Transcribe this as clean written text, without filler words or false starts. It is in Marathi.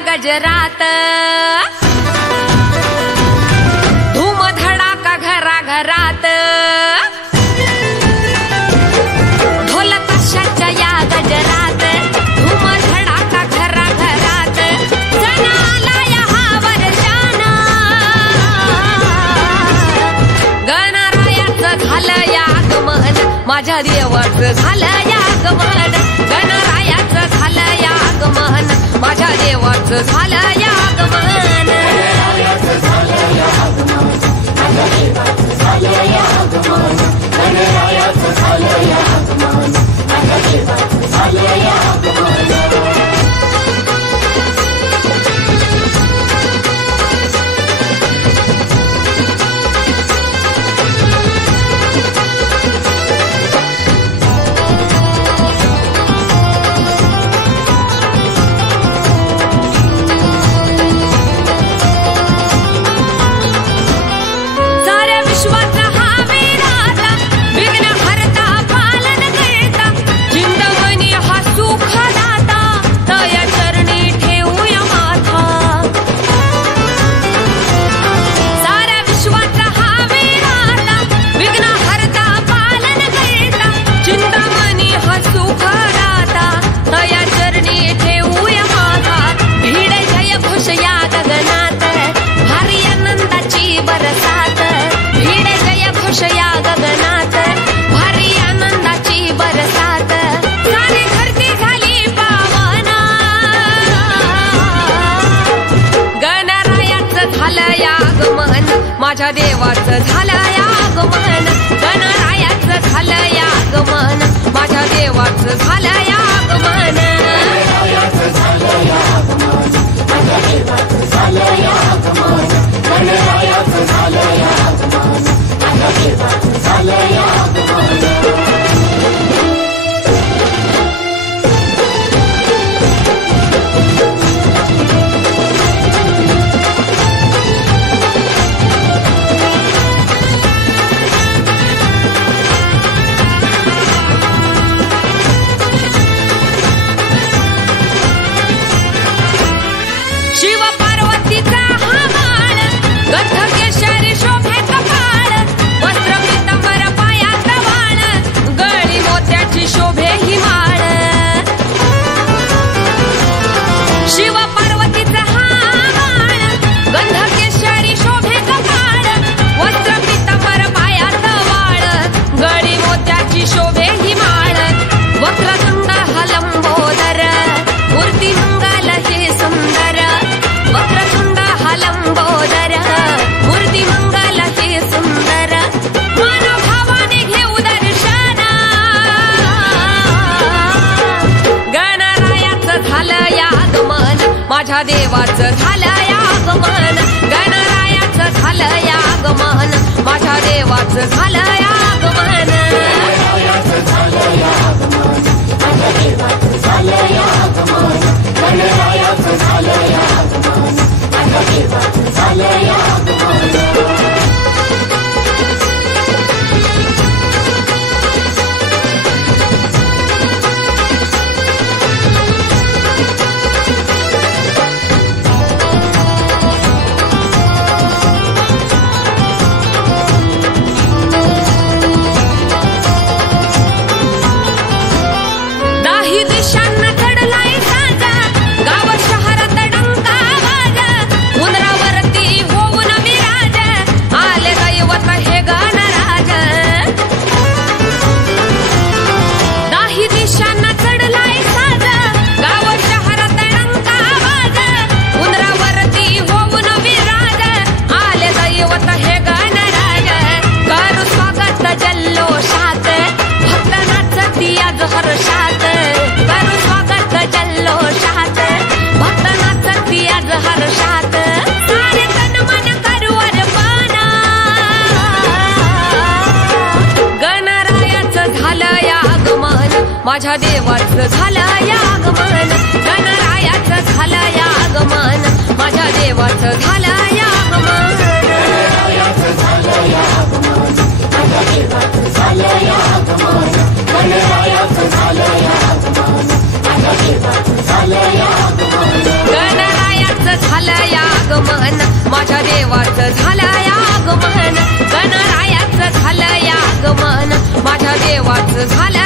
गजरात, धूम धडाका घरा घरात, ढोल ताशाच्या या गजरात, धूम धडाका घरा घरात, सण आलाय हा वर्षाना, गणरायाचं झालं आगमन, माझ्या देवाचं झालं आगमन, गणरायाचं झालं आगमन, माझ्या देवाचं झालं आगमन, गणरायाचं झालं आगमन, माझ्या देवाचं झालं आगमन, गणरायाचं झालं आगमन, माझ्या देवाचं झालं आगमन. माझ्या देवाचं झालं आगमन, गणरायाचं झालं आगमन, माझ्या देवाचं झालं आगमन, गणरायाचं झालं आगमन, माझ्या देवाचं झालं आगमन, गणरायाचं झालं आगमन, माझ्या देवाचं झालं आगमन. शिव पार्वतीचा हा बाळ, गंध केशरी शोभे कपाळ, वस्त्र पितांबर पायात वाळ, गळी मोत्याची शोभे ही माळ. शिव पार्वतीचा हा बाळ, गंध केशरी शोभे कपाळ, वस्त्र पितांबर पायात वाळ, गळी मोत्याची शोभे ही माळ. वक्रतुंड हलंबोदर, मूर्ती मंगल ही सुंदर, वक्रतुंड हलंबोदर, मूर्ती मंगल ही सुंदर, मनोभावाने घेऊ दर्शन, गणरायाचं झालं आगमन, माझ्या देवाचं झालं आगमन, गणरायाचं झालं आगमन, माझ्या देवाचं झालं आगमन, गणरायाचं झालं आगमन, माझ्या देवाचं झालं आगमन, गणरायाचं झालं आगमन, माझ्या देवाचं झालं आगमन. दाही दिशांना चढलाय साजा, गाव शहरात डंका वाज, उंदरावरती होऊन विराज, आले दैवत हे गणराज. दाही दिशांना चढलाय साजा, गाव शहरात डंका वाज, उंदरावरती होऊन विराज, आले दैवत हे गणराज. करू स्वागत जल्लोषात, भक्त नाचती आज हर्षात, करू स्वागत जल्लोषात, भक्त नाचती आज हर्षात, सारे तन मन करू अर्पण, गणरायाचं झालं आगमन, माझ्या देवाचं झालं आगमन, गणरायाचं झालं आगमन, माझ्या देवाचं झालं आगमन, गणरायाचं झालं आगमन, माझ्या देवाचं झालं आगमन, गणरायाचं झालं आगमन, माझ्या देवाचं झालं आगमन, गणरायाचं आगमन माझ्या देवाचं झालंय आगमन गणरायाचं झालंय आगमन माझ्या देवाचं झालं